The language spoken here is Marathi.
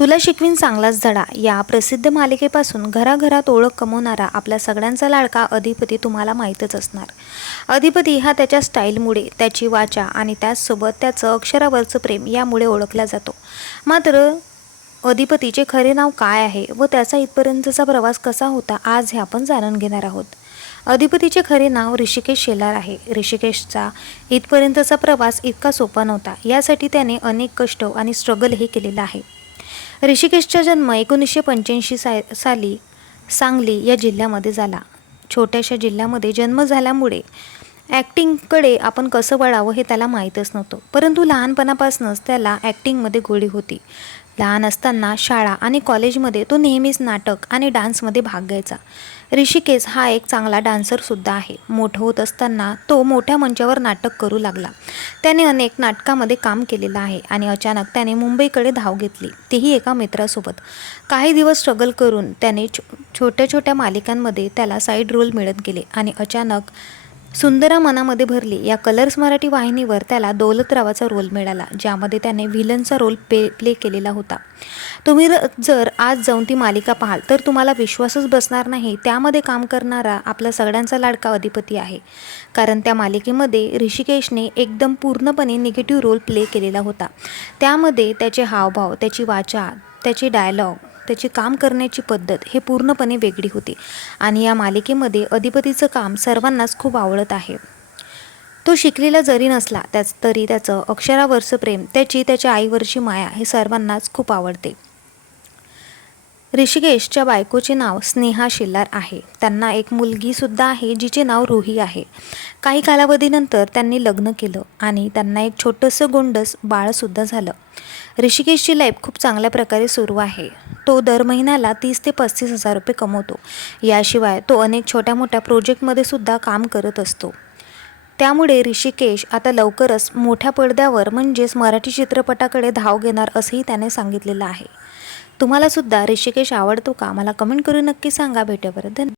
तुला शिकवीन चांगलाच धडा या प्रसिद्ध मालिकेपासून घराघरात ओळख कमवणारा आपल्या सगळ्यांचा लाडका अधिपती तुम्हाला माहीतच असणार. अधिपती हा त्याच्या स्टाईलमुळे, त्याची वाचा आणि त्याचसोबत त्याचं अक्षरावरचं प्रेम यामुळे ओळखला जातो. मात्र अधिपतीचे खरे नाव काय आहे व त्याचा इथपर्यंतचा प्रवास कसा होता, आज हे आपण जाणून घेणार आहोत. अधिपतीचे खरे नाव ऋषिकेश शेलार आहे. ऋषिकेशचा इथपर्यंतचा प्रवास इतका सोपा नव्हता. यासाठी त्याने अनेक कष्ट आणि स्ट्रगलही केलेलं आहे. ऋषिकेशचा जन्म 1985 साली सांगली या जिल्ह्यामध्ये झाला. छोट्याशा जिल्ह्यामध्ये जन्म झाल्यामुळे ॲक्टिंगकडे आपण कसं वळावं हे त्याला माहीतच नव्हतं. परंतु लहानपणापासूनच त्याला ॲक्टिंगमध्ये गोडी होती. लहान असताना शाळा आणि कॉलेजमध्ये तो नेहमीच नाटक आणि डान्समध्ये भाग घ्यायचा. ऋषिकेश हा एक चांगला डान्सरसुद्धा आहे. मोठं होत असताना तो मोठ्या मंचावर नाटक करू लागला. त्याने अनेक नाटकामध्ये काम केलेलं आहे आणि अचानक त्याने मुंबईकडे धाव घेतली, तेही एका मित्रासोबत. काही दिवस स्ट्रगल करून त्याने छोट्या छोट्या मालिकांमध्ये त्याला साईड रोल मिळत गेले आणि अचानक सुंदरा मनामध्ये भरली या कलर्स मराठी वाहिनीवर त्याला दौलतरावाचा रोल मिळाला, ज्यामध्ये त्याने व्हिलनचा रोल प्ले केलेला होता. तुम्ही जर आज जाऊन ती मालिका पाहाल तर तुम्हाला विश्वासच बसणार नाही, त्यामध्ये काम करणारा आपला सगळ्यांचा लाडका अधिपती आहे. कारण त्या मालिकेमध्ये ऋषिकेशने एकदम पूर्णपणे निगेटिव्ह रोल प्ले केलेला होता. त्यामध्ये त्याचे हावभाव, त्याची वाचा, त्याचे डायलॉग, त्याची काम करण्याची पद्धत हे पूर्णपणे वेगळी होती आणि या मालिकेमध्ये अधिपतीचं काम सर्वांनाच खूप आवडत आहे. तो शिकलेला जरी नसला तरी त्याचं अक्षरावरचं प्रेम, त्याच्या आईवरची माया हे सर्वांनाच खूप आवडते. ऋषिकेशच्या बायकोचे नाव स्नेहा शेलार आहे. त्यांना एक मुलगीसुद्धा आहे जिचे नाव रुही आहे. काही कालावधीनंतर त्यांनी लग्न केलं आणि त्यांना एक छोटंसं गोंडस बाळसुद्धा झालं. ऋषिकेशची लाईफ खूप चांगल्या प्रकारे सुरू आहे. तो दर महिन्याला 30 ते 35 हजार रुपये कमवतो. याशिवाय तो अनेक छोट्या मोठ्या प्रोजेक्टमध्ये सुद्धा काम करत असतो. त्यामुळे ऋषिकेश आता लवकरच मोठ्या पडद्यावर म्हणजेच मराठी चित्रपटाकडे धाव घेणार असंही त्याने सांगितलेलं आहे. तुम्हाला सुद्धा ऋषिकेश आवडतो का? मला कमेंट करून नक्की सांगा. भेटूया परत. धन्यवाद.